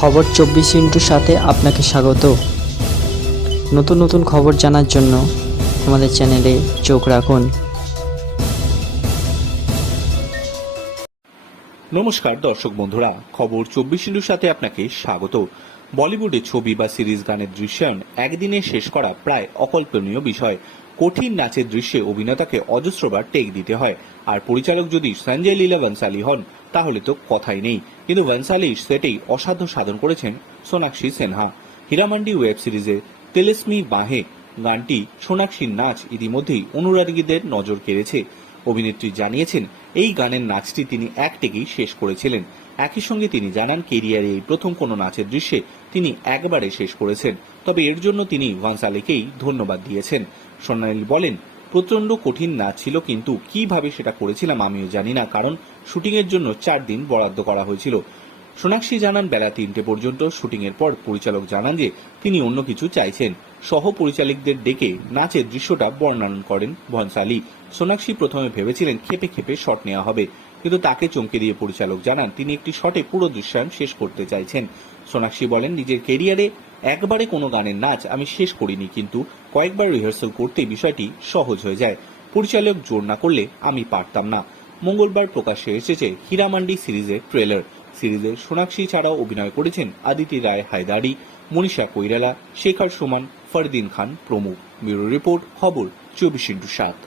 খবর চব্বিশ ইন্টুর সাথে আপনাকে স্বাগত। নতুন নতুন খবর জানার জন্য আমাদের চ্যানেলে চোখ রাখুন। নমস্কার দর্শক বন্ধুরা, খবর চব্বিশ ইন্টুর সাথে আপনাকে স্বাগত। বলিউডে ছবি বা সিরিজ গানের দৃশ্যায়ন একদিনে শেষ করা প্রায় অকল্পনীয় বিষয়। কঠিন নাচের দৃশ্যে অভিনেতাকে অজস্রবার টেক দিতে হয়। আর পরিচালক যদি সঞ্জয় লীলা বনসালি হন তাহলে তো কথাই নেই। কিন্তু বনসালি সেটেই অসাধ্য সাধন করেছেন সোনাক্ষী সিনহা। হীরামান্ডি ওয়েব সিরিজে তেলেসমি বাহে গানটি সোনাক্ষীর নাচ ইতিমধ্যেই অনুরাগীদের নজর কেড়েছে। অভিনেত্রী জানিয়েছেন, এই গানের নাচটি তিনি এক টেকেই শেষ করেছিলেন। একই সঙ্গে তিনি জানান, কেরিয়ারে এই প্রথম কোনো নাচের দৃশ্যে তিনি একবারে শেষ করেছেন। তবে এর জন্য তিনি ভান্সালিকেই ধন্যবাদ দিয়েছেন। সোনালী বলেন প্রচণ্ড কঠিন না ছিল, কিন্তু কীভাবে সেটা করেছিলাম আমিও জানি না, কারণ শুটিংয়ের জন্য চার দিন বরাদ্দ করা হয়েছিল। সোনাক্ষী জানান, বেলা তিনটে পর্যন্ত শুটিংয়ের পর পরিচালক জানান যে তিনি অন্য কিছু চাইছেন। সহ পরিচালকদের ডেকে নাচের দৃশ্যটা বর্ণনা করেন ভনসালি। সোনাক্ষী প্রথমে ভেবেছিলেন খেপে খেপে শট নেওয়া হবে, কিন্তু তাকে চমকে দিয়ে পরিচালক জানান, তিনি একটি শটে পুরো দৃশ্যায়ন শেষ করতে চাইছেন। সোনাক্ষী বলেন, নিজের কেরিয়ারে একবারে কোনো গানের নাচ আমি শেষ করিনি, কিন্তু কয়েকবার রিহার্সাল করতে বিষয়টি সহজ হয়ে যায়। পরিচালক জোর না করলে আমি পারতাম না। মঙ্গলবার প্রকাশ্যে এসেছে হীরামান্ডি সিরিজের ট্রেলার। সিরিজে সোনাক্ষী ছাড়াও অভিনয় করেছেন আদিতি রায় হায়দারি, মনীষা কৈরালা, শেখার সুমান, ফরদিন খান প্রমুখ। ব্যুরো রিপোর্ট, খবর, চব্বিশ ইন্টু সাত।